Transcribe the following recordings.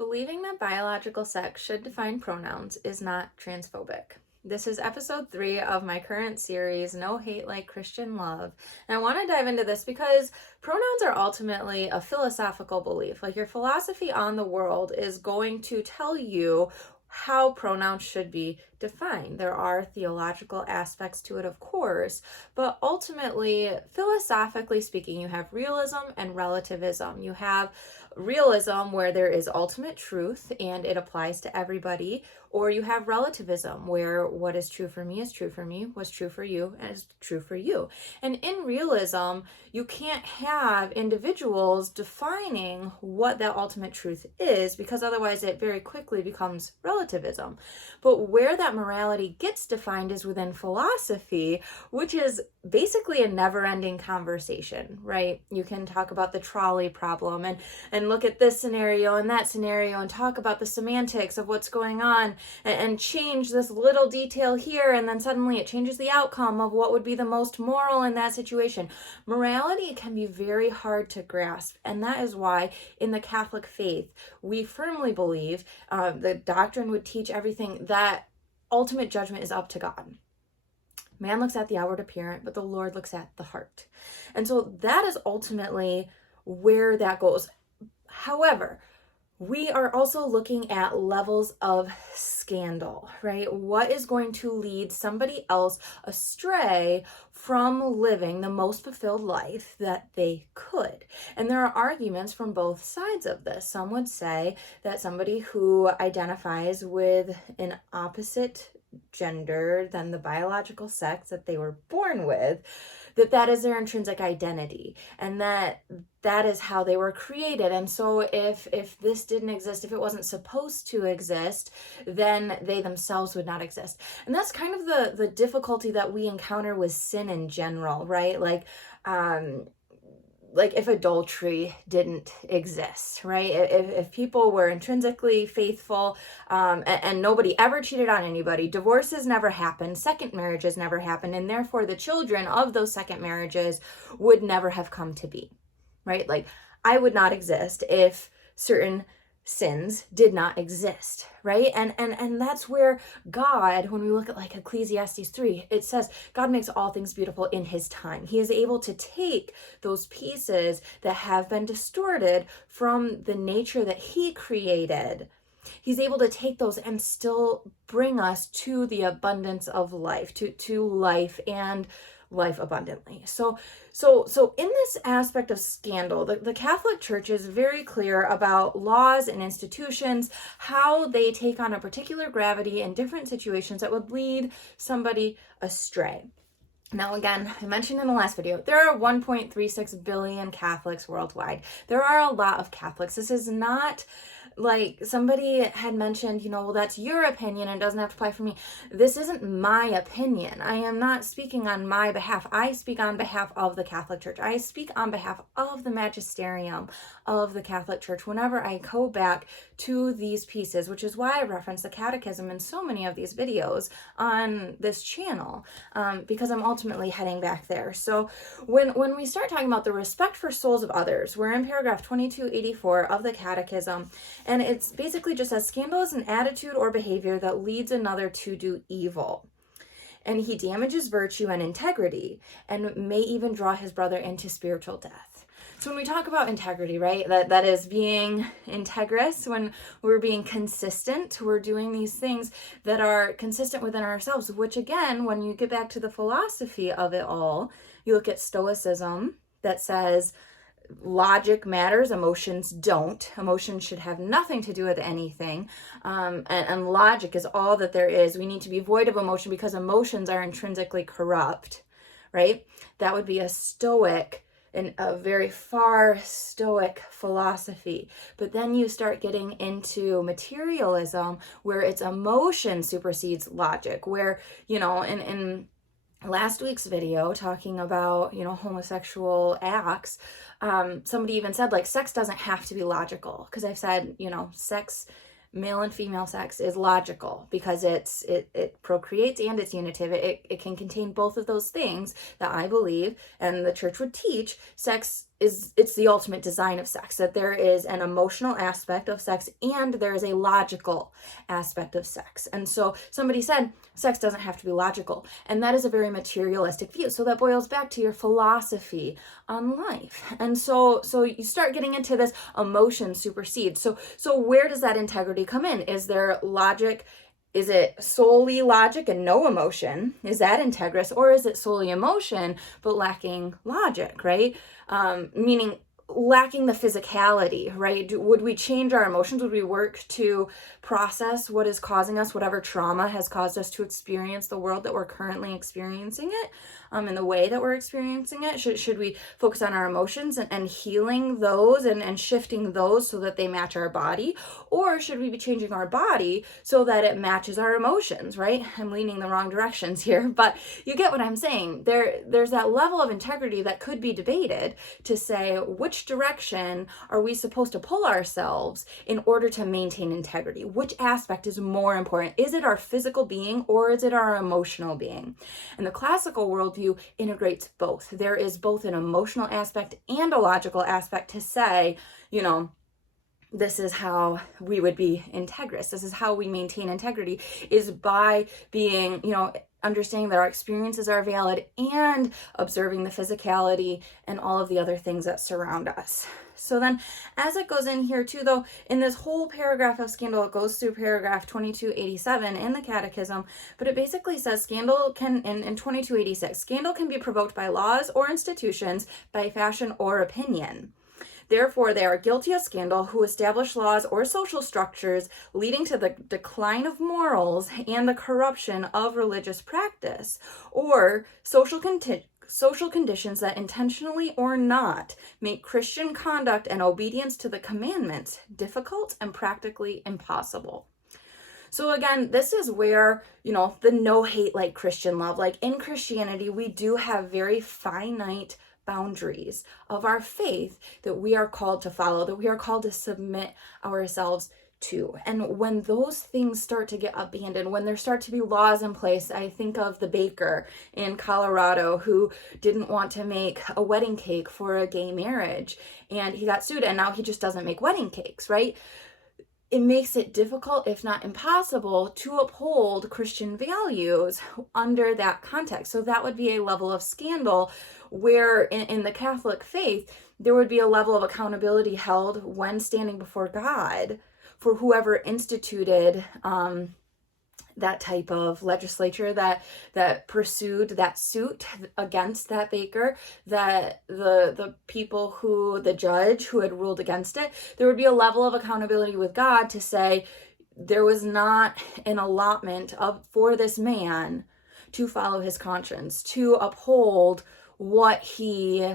Believing that biological sex should define pronouns is not transphobic. This is episode 3 of my current series, No Hate Like Christian Love. And I want to dive into this because pronouns are ultimately a philosophical belief. Like your philosophy on the world is going to tell you how pronouns should be defined. There are theological aspects to it, of course, but ultimately, philosophically speaking, you have realism and relativism. You have realism where there is ultimate truth and it applies to everybody, or you have relativism where what is true for me is true for me, what's true for you is true for you. And in realism, you can't have individuals defining what that ultimate truth is, because otherwise it very quickly becomes relativism. But where that morality gets defined is within philosophy, which is basically a never-ending conversation, right? You can talk about the trolley problem and look at this scenario and that scenario and talk about the semantics of what's going on and change this little detail here, and then suddenly it changes the outcome of what would be the most moral in that situation. Morality can be very hard to grasp, and that is why in the Catholic faith we firmly believe the doctrine would teach everything that ultimate judgment is up to God. Man looks at the outward appearance, but the Lord looks at the heart. And so that is ultimately where that goes. However, we are also looking at levels of scandal, right? What is going to lead somebody else astray from living the most fulfilled life that they could? And there are arguments from both sides of this. Some would say that somebody who identifies with an opposite gender than the biological sex that they were born with, that is their intrinsic identity, and that is how they were created. And so if this didn't exist, if it wasn't supposed to exist, then they themselves would not exist. And that's kind of the difficulty that we encounter with sin in general, right? Like if adultery didn't exist, right? If people were intrinsically faithful and nobody ever cheated on anybody, divorces never happened, second marriages never happened, and therefore the children of those second marriages would never have come to be, right? Like I would not exist if certain sins did not exist, right? And that's where God, when we look at like Ecclesiastes 3, it says God makes all things beautiful in his time. He is able to take those pieces that have been distorted from the nature that he created. He's able to take those and still bring us to the abundance of life, to life and life abundantly. So in this aspect of scandal, the Catholic Church is very clear about laws and institutions, how they take on a particular gravity in different situations that would lead somebody astray. Now, again, I mentioned in the last video, there are 1.36 billion Catholics worldwide. There are a lot of Catholics. This is not like somebody had mentioned, well, that's your opinion and it doesn't have to apply for me. This isn't my opinion. I am not speaking on my behalf. I speak on behalf of the Catholic Church. I speak on behalf of the magisterium of the Catholic Church whenever I go back to these pieces, which is why I reference the catechism in so many of these videos on this channel, because I'm ultimately heading back there. So when we start talking about the respect for souls of others, we're in paragraph 2284 of the catechism, and it's basically just says, scandal is an attitude or behavior that leads another to do evil. And he damages virtue and integrity and may even draw his brother into spiritual death. So when we talk about integrity, right, that is being integrous, when we're being consistent, we're doing these things that are consistent within ourselves, which again, when you get back to the philosophy of it all, you look at Stoicism that says, logic matters, emotions don't. Emotions should have nothing to do with anything. And logic is all that there is. We need to be void of emotion because emotions are intrinsically corrupt, right? That would be a Stoic and a very far Stoic philosophy. But then you start getting into materialism where it's emotion supersedes logic, where, in last week's video talking about, homosexual acts, somebody even said like sex doesn't have to be logical, because I've said, sex, male and female sex is logical because it procreates and it's unitive. It can contain both of those things that I believe and the church would teach. Sex it's the ultimate design of sex, that there is an emotional aspect of sex and there is a logical aspect of sex. And so somebody said sex doesn't have to be logical, and that is a very materialistic view. So that boils back to your philosophy on life. And so you start getting into this emotion supersedes. So where does that integrity come in? Is there logic? Is it solely logic and no emotion? Is that integrous? Or is it solely emotion but lacking logic, right? Meaning lacking the physicality, right? Would we change our emotions? Would we work to process what is causing us, whatever trauma has caused us to experience the world that we're currently experiencing it, in the way that we're experiencing it? Should we focus on our emotions and healing those and shifting those so that they match our body? Or should we be changing our body so that it matches our emotions, right? I'm leaning the wrong directions here, but you get what I'm saying. There's that level of integrity that could be debated to say, which direction are we supposed to pull ourselves in order to maintain integrity? Which aspect is more important? Is it our physical being or is it our emotional being? And the classical worldview integrates both. There is both an emotional aspect and a logical aspect to say, this is how we would be integrous. This is how we maintain integrity, is by being, understanding that our experiences are valid and observing the physicality and all of the other things that surround us. So then as it goes in here too, though, in this whole paragraph of scandal, it goes through paragraph 2287 in the Catechism, but it basically says scandal can, in 2286, scandal can be provoked by laws or institutions, by fashion or opinion. Therefore, they are guilty of scandal who establish laws or social structures leading to the decline of morals and the corruption of religious practice, or social conditions that intentionally or not make Christian conduct and obedience to the commandments difficult and practically impossible. So again, this is where, the no hate like Christian love, like in Christianity, we do have very finite boundaries of our faith that we are called to follow, that we are called to submit ourselves to. And when those things start to get abandoned, when there start to be laws in place, I think of the baker in Colorado who didn't want to make a wedding cake for a gay marriage, and he got sued, and now he just doesn't make wedding cakes, right? It makes it difficult, if not impossible, to uphold Christian values under that context. So that would be a level of scandal where in the Catholic faith, there would be a level of accountability held when standing before God for whoever instituted that type of legislature that pursued that suit against that baker, that the people the judge who had ruled against it, there would be a level of accountability with God to say there was not an allotment for this man to follow his conscience, to uphold what he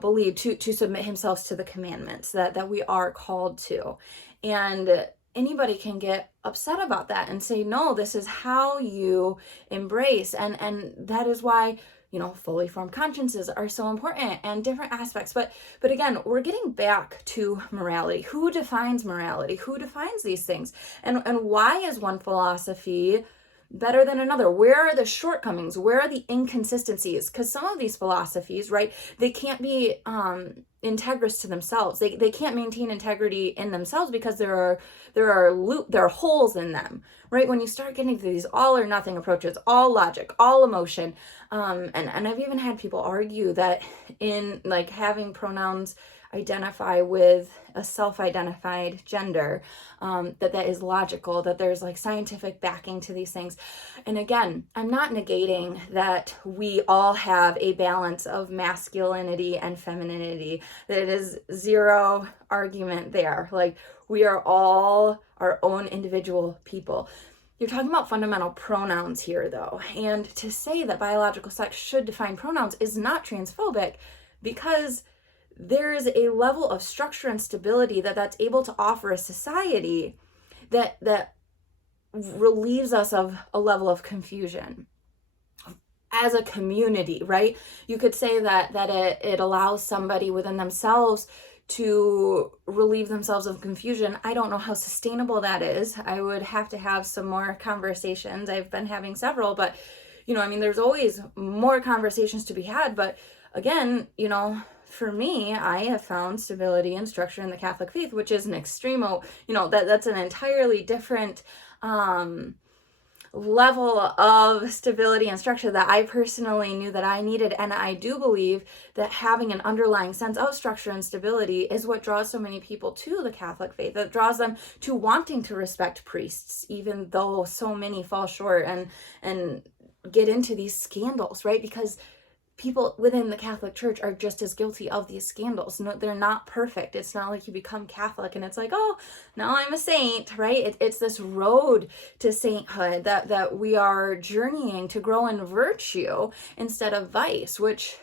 believed, to submit himself to the commandments that we are called to. And anybody can get upset about that and say, no, this is how you embrace. And that is why, fully formed consciences are so important and different aspects. But again, we're getting back to morality. Who defines morality? Who defines these things? And why is one philosophy better than another? Where are the shortcomings? Where are the inconsistencies? Because some of these philosophies, right, they can't be integrous to themselves. They can't maintain integrity in themselves because there are holes in them, right? When you start getting to these all or nothing approaches, all logic, all emotion, and I've even had people argue that in like having pronouns identify with a self-identified gender, that is logical, that there's like scientific backing to these things. And again, I'm not negating that we all have a balance of masculinity and femininity. That it is zero argument there. Like we are all our own individual people. You're talking about fundamental pronouns here though. And to say that biological sex should define pronouns is not transphobic, because there is a level of structure and stability that's able to offer a society that relieves us of a level of confusion as a community, right? You could say that it allows somebody within themselves to relieve themselves of confusion. I don't know how sustainable that is. I would have to have some more conversations. I've been having several, but there's always more conversations to be had. But again, for me, I have found stability and structure in the Catholic faith, which is an extremo, that's an entirely different level of stability and structure that I personally knew that I needed. And I do believe that having an underlying sense of structure and stability is what draws so many people to the Catholic faith, that draws them to wanting to respect priests, even though so many fall short and get into these scandals, right? Because people within the Catholic Church are just as guilty of these scandals. No, they're not perfect. It's not like you become Catholic and it's like, oh, now I'm a saint, right? It's this road to sainthood that we are journeying to grow in virtue instead of vice, which,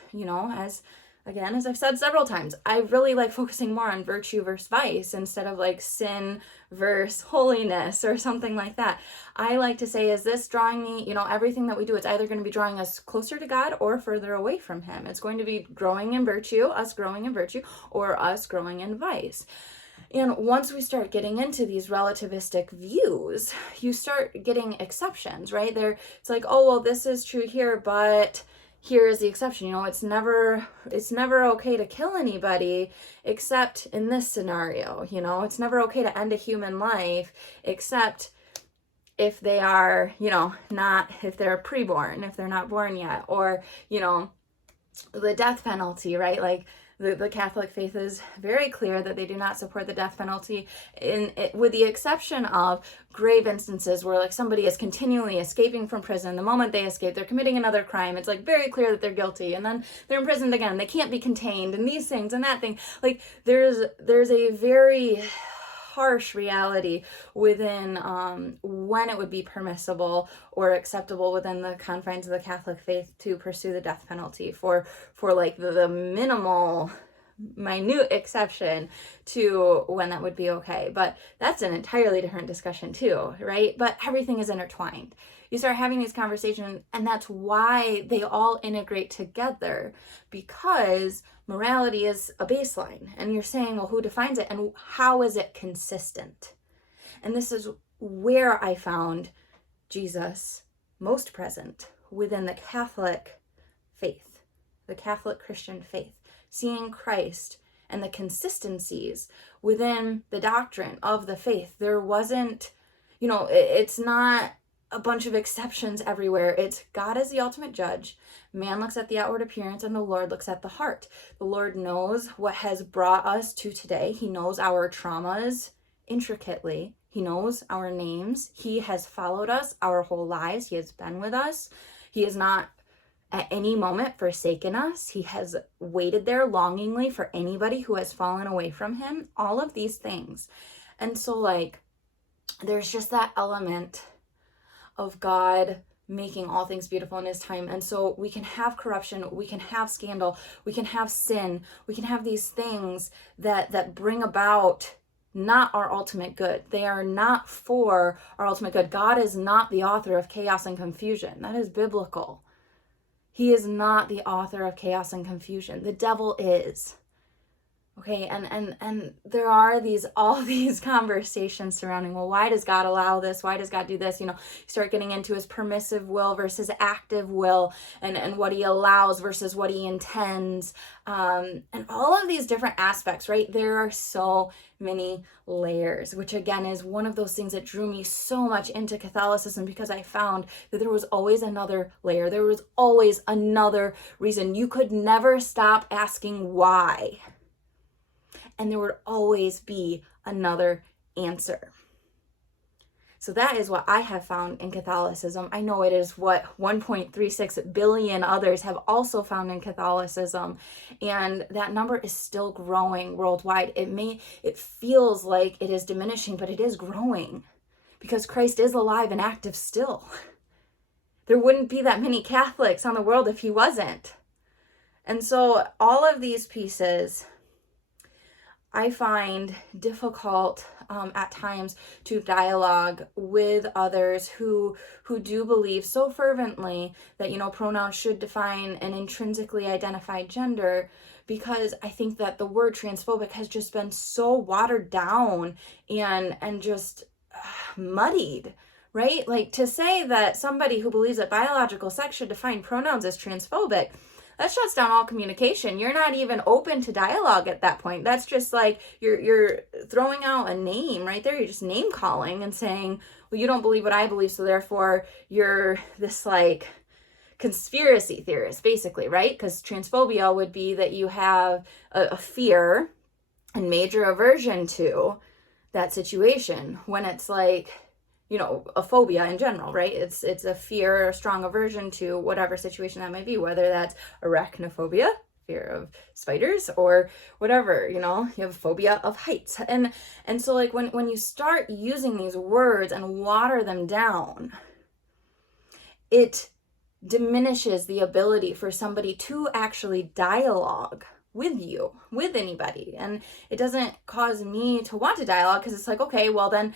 as I've said several times, I really like focusing more on virtue versus vice instead of like sin versus holiness or something like that. I like to say, is this drawing me, everything that we do, it's either going to be drawing us closer to God or further away from him. It's going to be growing in virtue, us growing in virtue, or us growing in vice. And once we start getting into these relativistic views, you start getting exceptions, right? It's like, oh, well, this is true here, but here is the exception. It's never okay to kill anybody except in this scenario. It's never okay to end a human life except if they are, not, if they're preborn, if they're not born yet, or, the death penalty, right? Like the Catholic faith is very clear that they do not support the death penalty, with the exception of grave instances where like somebody is continually escaping from prison. The moment they escape, they're committing another crime. It's like very clear that they're guilty, and then they're imprisoned again. They can't be contained, and these things and that thing. Like there's a very harsh reality within when it would be permissible or acceptable within the confines of the Catholic faith to pursue the death penalty for like the minimal minute exception to when that would be okay. But that's an entirely different discussion too, right? But everything is intertwined. You start having these conversations, and that's why they all integrate together, because morality is a baseline. And you're saying, well, who defines it and how is it consistent? And this is where I found Jesus most present within the Catholic faith, the Catholic Christian faith, seeing Christ and the consistencies within the doctrine of the faith. There wasn't, it's not a bunch of exceptions everywhere. It's God is the ultimate judge. Man looks at the outward appearance and the Lord looks at the heart. The Lord knows what has brought us to today. He knows our traumas intricately. He knows our names. He has followed us our whole lives. He has been with us. He has not at any moment forsaken us. He has waited there longingly for anybody who has fallen away from him. All of these things. And so there's just that element of God making all things beautiful in his time. And so we can have corruption, we can have scandal, we can have sin, we can have these things that bring about not our ultimate good. They are not for our ultimate good. God is not the author of chaos and confusion. That is biblical. He is not the author of chaos and confusion. The devil is. Okay, and there are all these conversations surrounding, well, why does God allow this? Why does God do this? You start getting into his permissive will versus active will, and what he allows versus what he intends, and all of these different aspects, right? There are so many layers, which again is one of those things that drew me so much into Catholicism, because I found that there was always another layer. There was always another reason. You could never stop asking why. And there would always be another answer. So that is what I have found in Catholicism. I know it is what 1.36 billion others have also found in Catholicism. And that number is still growing worldwide. It feels like it is diminishing, but it is growing because Christ is alive and active still. There wouldn't be that many Catholics on the world if he wasn't. And so all of these pieces I find difficult at times to dialogue with others who do believe so fervently that, pronouns should define an intrinsically identified gender, because I think that the word transphobic has just been so watered down and just muddied, right? Like, to say that somebody who believes that biological sex should define pronouns as transphobic, that shuts down all communication. You're not even open to dialogue at that point. That's just like you're throwing out a name right there. You're just name calling and saying, well, you don't believe what I believe, so therefore you're this like conspiracy theorist, basically, right? Because transphobia would be that you have a fear and major aversion to that situation, when it's like, you know, a phobia in general, right? It's a fear, a strong aversion to whatever situation that might be, whether that's arachnophobia, fear of spiders, or whatever, you know, you have a phobia of heights. And so like when you start using these words and water them down, it diminishes the ability for somebody to actually dialogue with you, with anybody. And it doesn't cause me to want to dialogue, because it's like, okay, well then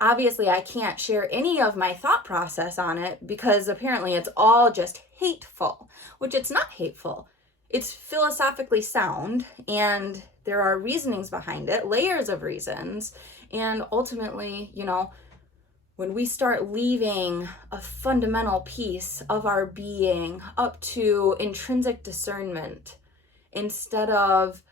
obviously I can't share any of my thought process on it, because apparently it's all just hateful, which it's not hateful. It's philosophically sound, and there are reasonings behind it, layers of reasons. And ultimately, you know, when we start leaving a fundamental piece of our being up to intrinsic discernment instead of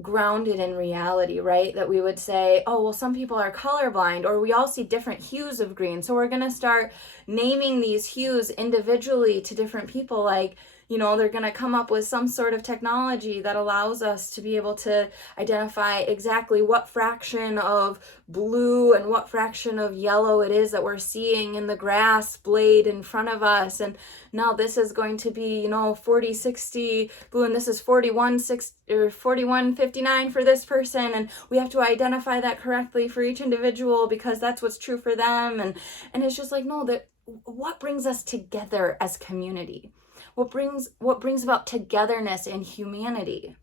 grounded in reality, right? That we would say, oh, well, some people are colorblind, or we all see different hues of green, so we're going to start naming these hues individually to different people. Like, you know, they're going to come up with some sort of technology that allows us to be able to identify exactly what fraction of blue and what fraction of yellow it is that we're seeing in the grass blade in front of us. And now this is going to be, you know, 40-60 blue, and this is 41-60 or 41-59 for this person. And we have to identify that correctly for each individual, because that's what's true for them. And it's just like, no, that what brings us together as community? What brings about togetherness in humanity?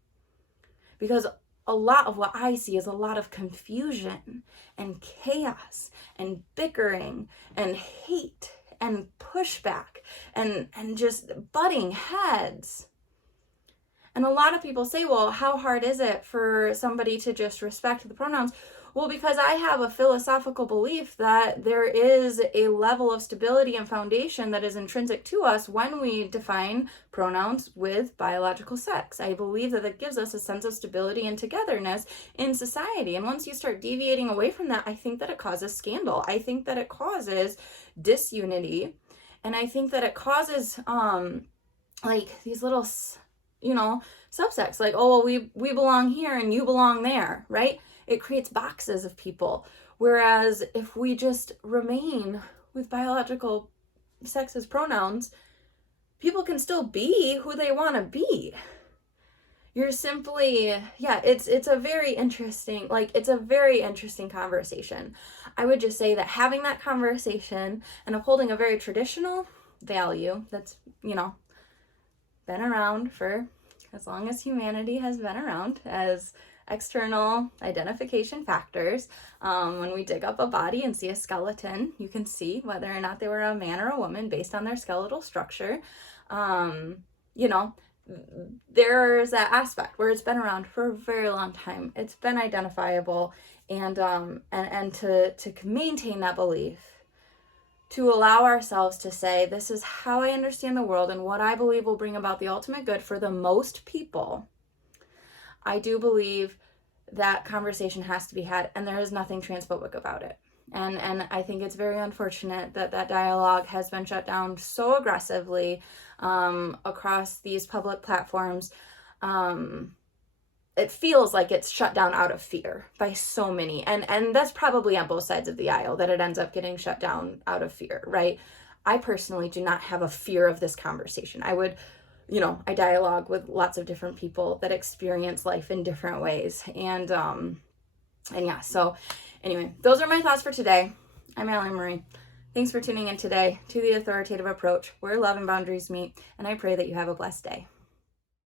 Because a lot of what I see is a lot of confusion and chaos and bickering and hate and pushback and just butting heads. And a lot of people say, well, how hard is it for somebody to just respect the pronouns? Well, because I have a philosophical belief that there is a level of stability and foundation that is intrinsic to us when we define pronouns with biological sex. I believe that it gives us a sense of stability and togetherness in society. And once you start deviating away from that, I think that it causes scandal. I think that it causes disunity. And I think that it causes like these little, you know, subsects, like, oh, well, we belong here and you belong there, right? It creates boxes of people. Whereas if we just remain with biological sex as pronouns, people can still be who they want to be. You're simply, yeah, it's a very interesting, like, it's a very interesting conversation. I would just say that having that conversation and upholding a very traditional value that's, you know, been around for as long as humanity has been around, as external identification factors. When we dig up a body and see a skeleton, you can see whether or not they were a man or a woman based on their skeletal structure. You know, there's that aspect where it's been around for a very long time. It's been identifiable, and to maintain that belief, to allow ourselves to say, this is how I understand the world and what I believe will bring about the ultimate good for the most people. I do believe that conversation has to be had, and there is nothing transphobic about it. And I think it's very unfortunate that that dialogue has been shut down so aggressively across these public platforms. It feels like it's shut down out of fear by so many. And that's probably on both sides of the aisle, that it ends up getting shut down out of fear, right? I personally do not have a fear of this conversation. I dialogue with lots of different people that experience life in different ways. And yeah, so anyway, those are my thoughts for today. I'm Allie Marie. Thanks for tuning in today to The Authoritative Approach, where love and boundaries meet. And I pray that you have a blessed day.